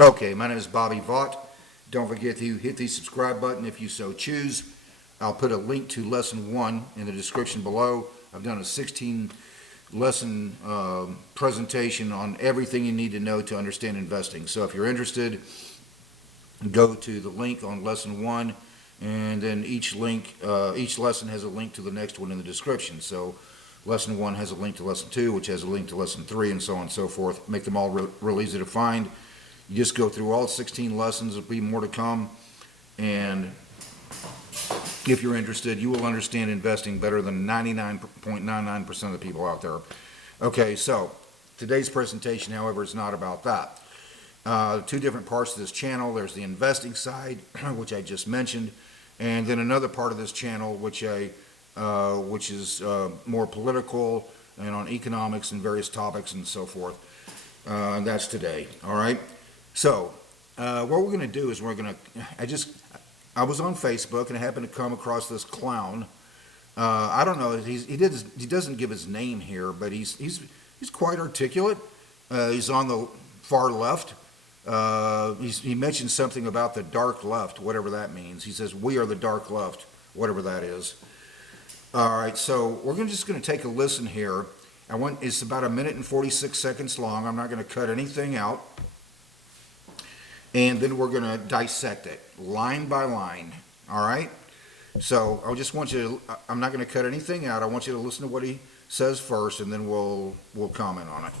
Okay, my name is Bobby Vaught. Don't forget to hit the subscribe button if you so choose. I'll put a link to lesson 1 in the description below. I've done a 16 lesson presentation on everything you need to know to understand investing. So if you're interested, go to the link on lesson 1, and then each lesson has a link to the next one in the description. So lesson 1 has a link to lesson 2, which has a link to lesson 3, and so on and so forth. Make them all real easy to find. You just go through all 16 lessons. There'll be more to come, and if you're interested, you will understand investing better than 99.99% of the people out there. Okay, so today's presentation, however, is not about that. Two different parts of this channel. There's the investing side, which I just mentioned, and then another part of this channel, which is more political and on economics and various topics and so forth. And that's today. All right. So what we're going to do is I was on Facebook and I happened to come across this clown. I don't know. He doesn't give his name here, but he's quite articulate. He's on the far left. He mentioned something about the dark left, whatever that means. He says, "We are the dark left," whatever that is. All right, so we're just going to take a listen here. It's about 1 minute and 46 seconds long. I'm not going to cut anything out. And then we're going to dissect it line by line. All right? So I just want you to, I'm not going to cut anything out. I want you to listen to what he says first, and then we'll comment on it.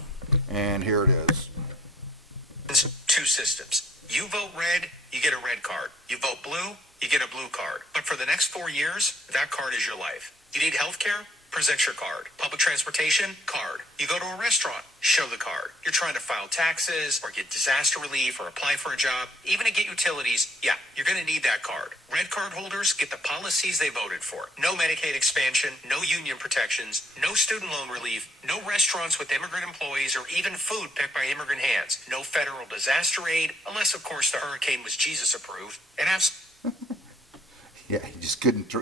And here it is. Two systems. You vote red, you get a red card. You vote blue, you get a blue card. But for the next 4 years, that card is your life. You need health care? Present your card. Public transportation? Card. You go to a restaurant? Show the card. You're trying to file taxes or get disaster relief or apply for a job, even to get utilities, yeah, you're going to need that card. Red card holders get the policies they voted for. No Medicaid expansion, no union protections, no student loan relief, no restaurants with immigrant employees or even food picked by immigrant hands, no federal disaster aid, unless, of course, the hurricane was Jesus approved, and Yeah, he just couldn't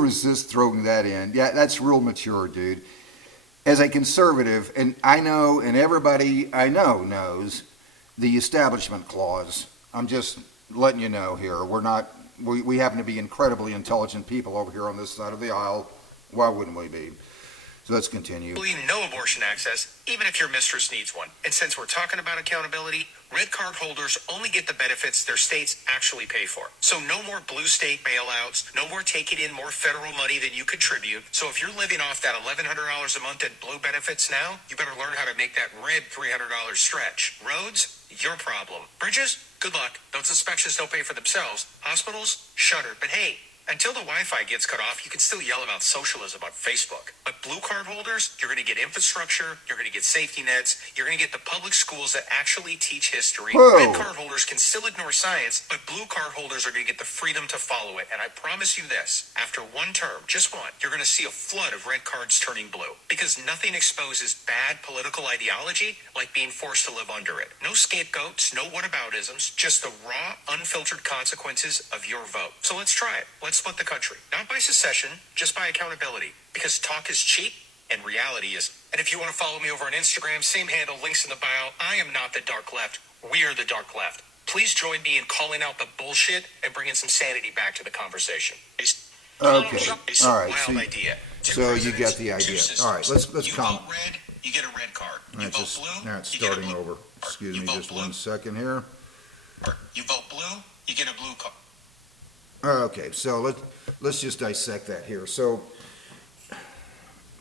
resist throwing that in. Yeah, that's real mature, dude. As a conservative, and I know, and everybody I know knows, the Establishment Clause. I'm just letting you know here. We happen to be incredibly intelligent people over here on this side of the aisle. Why wouldn't we be? So let's continue. No abortion access, even if your mistress needs one. And since we're talking about accountability, red card holders only get the benefits their states actually pay for. So no more blue state bailouts, no more taking in more federal money than you contribute. So if you're living off that $1,100 a month in blue benefits now, you better learn how to make that red $300 stretch. Roads, your problem. Bridges, good luck. Those inspections don't pay for themselves. Hospitals, shuttered. But hey, until the Wi-Fi gets cut off, you can still yell about socialism on Facebook. But blue card holders, you're going to get infrastructure, you're going to get safety nets, you're going to get the public schools that actually teach history. Whoa. Red card holders can still ignore science, but blue card holders are going to get the freedom to follow it. And I promise you this, after one term, just one, you're going to see a flood of red cards turning blue. Because nothing exposes bad political ideology like being forced to live under it. No scapegoats, no whataboutisms, just the raw, unfiltered consequences of your vote. So let's try it. Let's split the country. Not by secession, just by accountability. Because talk is cheap and reality is. And if you want to follow me over on Instagram, same handle, links in the bio. I am not the dark left. We are the dark left. Please join me in calling out the bullshit and bringing some sanity back to the conversation. Okay. All right. Wild idea. So you got the idea. All right. Let's comment. You vote red, you get a red card. You vote blue, now it's you get a starting blue over. card. Excuse You me vote just blue, 1 second here. You vote blue, you get a blue card. Okay, so let's just dissect that here. So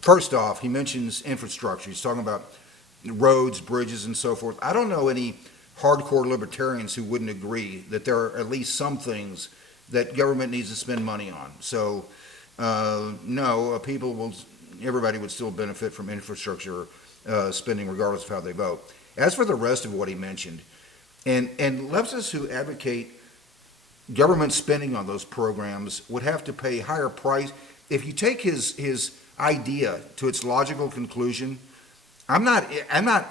first off, he mentions infrastructure. He's talking about roads, bridges, and so forth. I don't know any hardcore libertarians who wouldn't agree that there are at least some things that government needs to spend money on. So no, everybody would still benefit from infrastructure spending regardless of how they vote. As for the rest of what he mentioned, and leftists who advocate government spending on those programs would have to pay higher price. If you take his idea to its logical conclusion, I'm not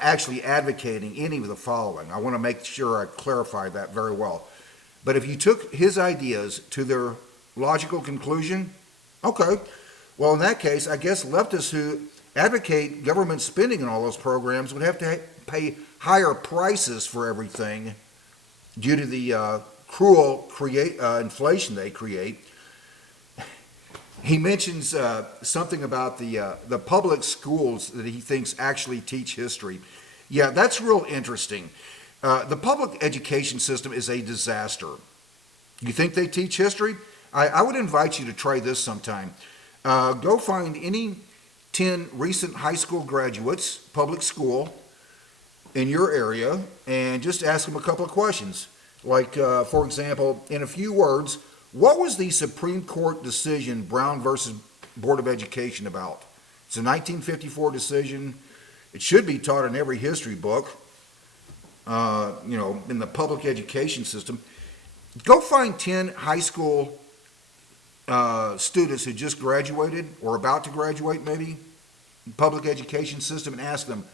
actually advocating any of the following. I want to make sure I clarify that very well. But if you took his ideas to their logical conclusion, okay, well in that case, I guess leftists who advocate government spending on all those programs would have to pay higher prices for everything due to the cruel inflation they create. He mentions something about the public schools that he thinks actually teach history. Yeah, that's real interesting. The public education system is a disaster. You think they teach history? I would invite you to try this sometime. Go find any 10 recent high school graduates, public school, in your area, and just ask them a couple of questions. Like, for example, in a few words, what was the Supreme Court decision, Brown versus Board of Education, about? It's a 1954 decision. It should be taught in every history book, in the public education system. Go find 10 high school students who just graduated or about to graduate, maybe, public education system, and ask them,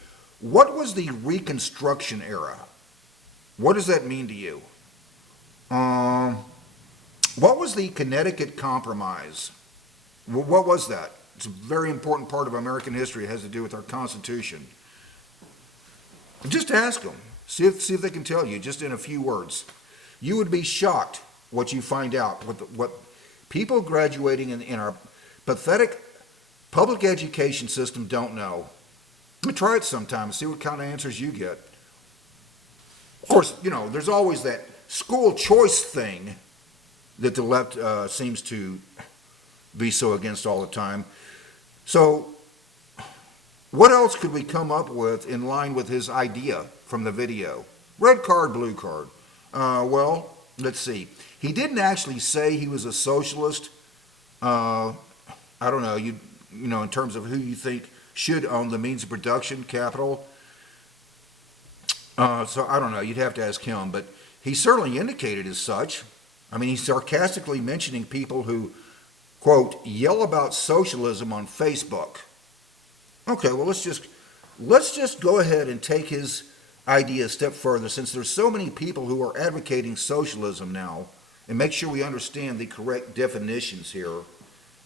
what was the Reconstruction era? What does that mean to you? What was the Connecticut Compromise? What was that? It's a very important part of American history. It has to do with our Constitution. Just ask them. See if they can tell you, just in a few words. You would be shocked what you find out, what people graduating in our pathetic public education system don't know. Try it sometime and see what kind of answers you get. Of course, there's always that school choice thing that the left seems to be so against all the time. So what else could we come up with in line with his idea from the video? Red card, blue card. Well, let's see. He didn't actually say he was a socialist. I don't know, in terms of who you think should own the means of production, capital. So I don't know, you'd have to ask him, but he certainly indicated as such. I mean, he's sarcastically mentioning people who, quote, yell about socialism on Facebook. Okay, well, let's just go ahead and take his idea a step further, since there's so many people who are advocating socialism now, and make sure we understand the correct definitions here.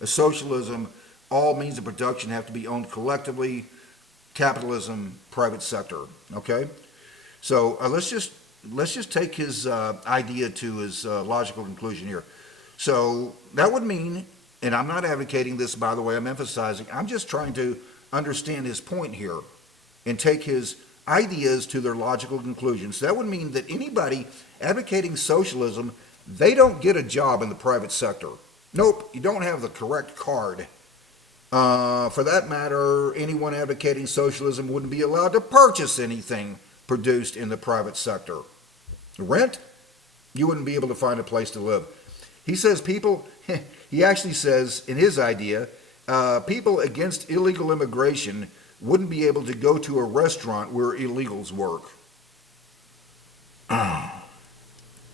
A socialism, all means of production have to be owned collectively, capitalism, private sector, okay? So let's just take his idea to his logical conclusion here. So that would mean, and I'm not advocating this, by the way, I'm emphasizing, I'm just trying to understand his point here and take his ideas to their logical conclusions. That would mean that anybody advocating socialism, they don't get a job in the private sector. Nope, you don't have the correct card. For that matter, anyone advocating socialism wouldn't be allowed to purchase anything produced in the private sector. Rent, you wouldn't be able to find a place to live. He says he actually says in his idea, people against illegal immigration wouldn't be able to go to a restaurant where illegals work.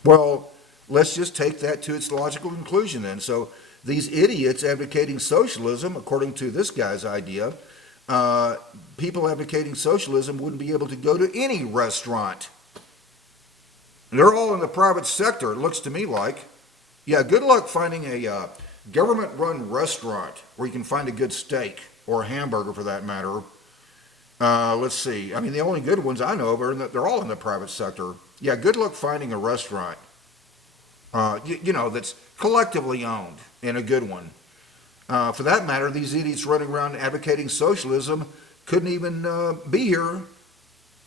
Well, let's just take that to its logical conclusion then. So these idiots advocating socialism, according to this guy's idea, people advocating socialism wouldn't be able to go to any restaurant. They're all in the private sector, it looks to me like. Yeah, good luck finding a government-run restaurant where you can find a good steak, or a hamburger for that matter. Let's see. I mean, the only good ones I know of they're all in the private sector. Yeah, good luck finding a restaurant, that's collectively owned and a good one. For that matter, these idiots running around advocating socialism couldn't even be here,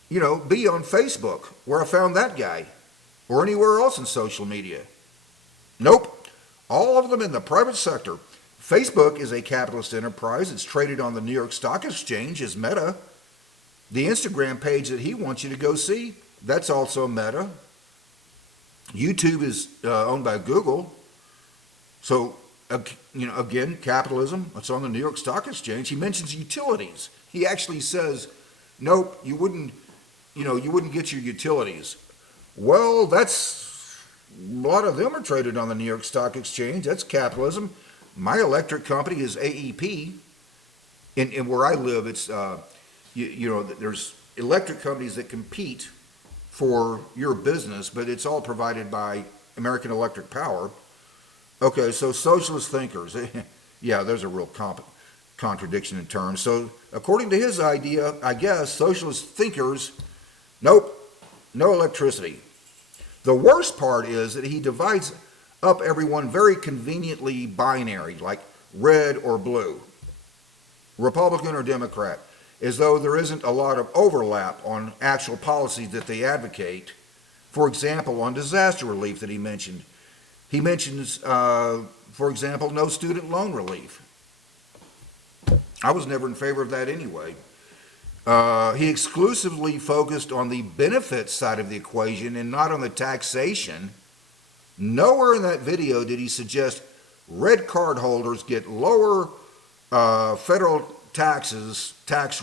be on Facebook, where I found that guy, or anywhere else in social media. Nope. All of them in the private sector. Facebook is a capitalist enterprise. It's traded on the New York Stock Exchange as Meta. The Instagram page that he wants you to go see, that's also Meta. YouTube is owned by Google. So, again, capitalism, it's on the New York Stock Exchange. He mentions utilities. He actually says, nope, you wouldn't get your utilities. Well, a lot of them are traded on the New York Stock Exchange. That's capitalism. My electric company is AEP. In where I live, it's, there's electric companies that compete for your business, but it's all provided by American Electric Power. Okay, so socialist thinkers, yeah, there's a real contradiction in terms. So according to his idea, I guess, socialist thinkers, nope, no electricity. The worst part is that he divides up everyone very conveniently binary, like red or blue, Republican or Democrat, as though there isn't a lot of overlap on actual policies that they advocate. For example, on disaster relief that he mentioned. He mentions, for example, no student loan relief. I was never in favor of that anyway. He exclusively focused on the benefits side of the equation and not on the taxation. Nowhere in that video did he suggest red card holders get lower federal tax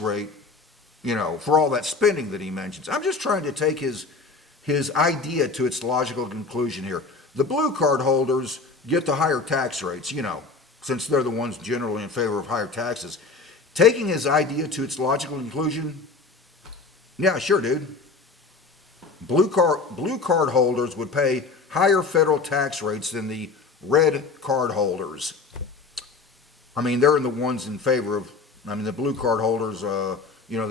rate, for all that spending that he mentions. I'm just trying to take his idea to its logical conclusion here. The blue card holders get the higher tax rates, since they're the ones generally in favor of higher taxes. Taking his idea to its logical conclusion, yeah, sure, dude. Blue card holders would pay higher federal tax rates than the red card holders. I mean, they're the ones in favor of, the blue card holders, the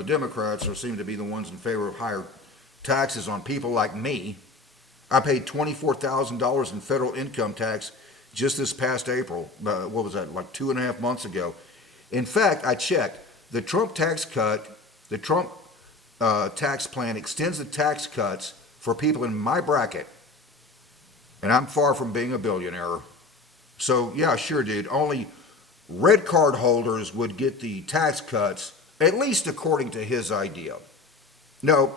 Democrats seem to be the ones in favor of higher taxes on people like me. I paid $24,000 in federal income tax just this past April. What was that, like 2.5 months ago? In fact, I checked. The Trump tax plan extends the tax cuts for people in my bracket. And I'm far from being a billionaire. So, yeah, sure, dude. Only red card holders would get the tax cuts, at least according to his idea. No,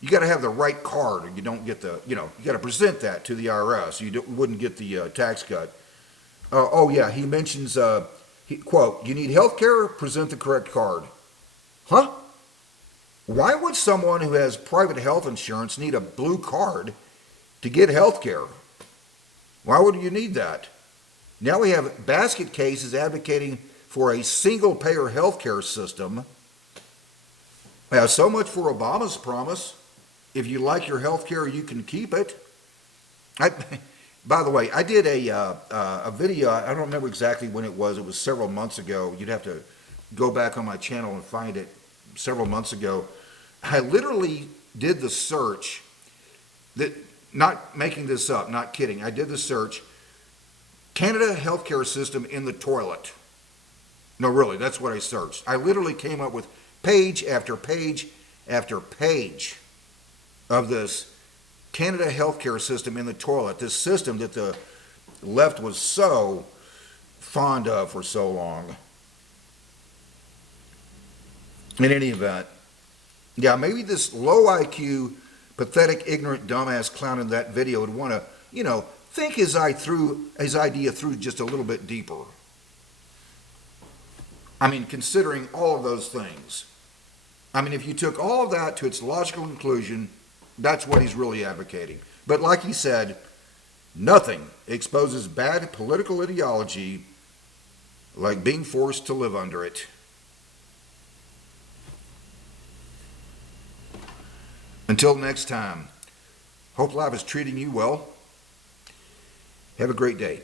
you got to have the right card, or you don't get you got to present that to the IRS. You wouldn't get the tax cut. Yeah, he mentions, quote, you need health care, present the correct card. Huh? Why would someone who has private health insurance need a blue card to get health care? Why would you need that? Now we have basket cases advocating for a single-payer health care system. So much for Obama's promise. If you like your health care, you can keep it. By the way, I did a video. I don't remember exactly when it was. It was several months ago. You'd have to go back on my channel and find it. Several months ago, I literally did the search. Not making this up, not kidding. I did the search. Canada healthcare system in the toilet. No, really, that's what I searched. I literally came up with page after page after page of this Canada healthcare system in the toilet, this system that the left was so fond of for so long. In any event, yeah, maybe this low IQ, pathetic, ignorant, dumbass clown in that video would want to, think his idea through just a little bit deeper. Considering all of those things. If you took all of that to its logical conclusion, that's what he's really advocating. But like he said, nothing exposes bad political ideology like being forced to live under it. Until next time, hope life is treating you well. Have a great day.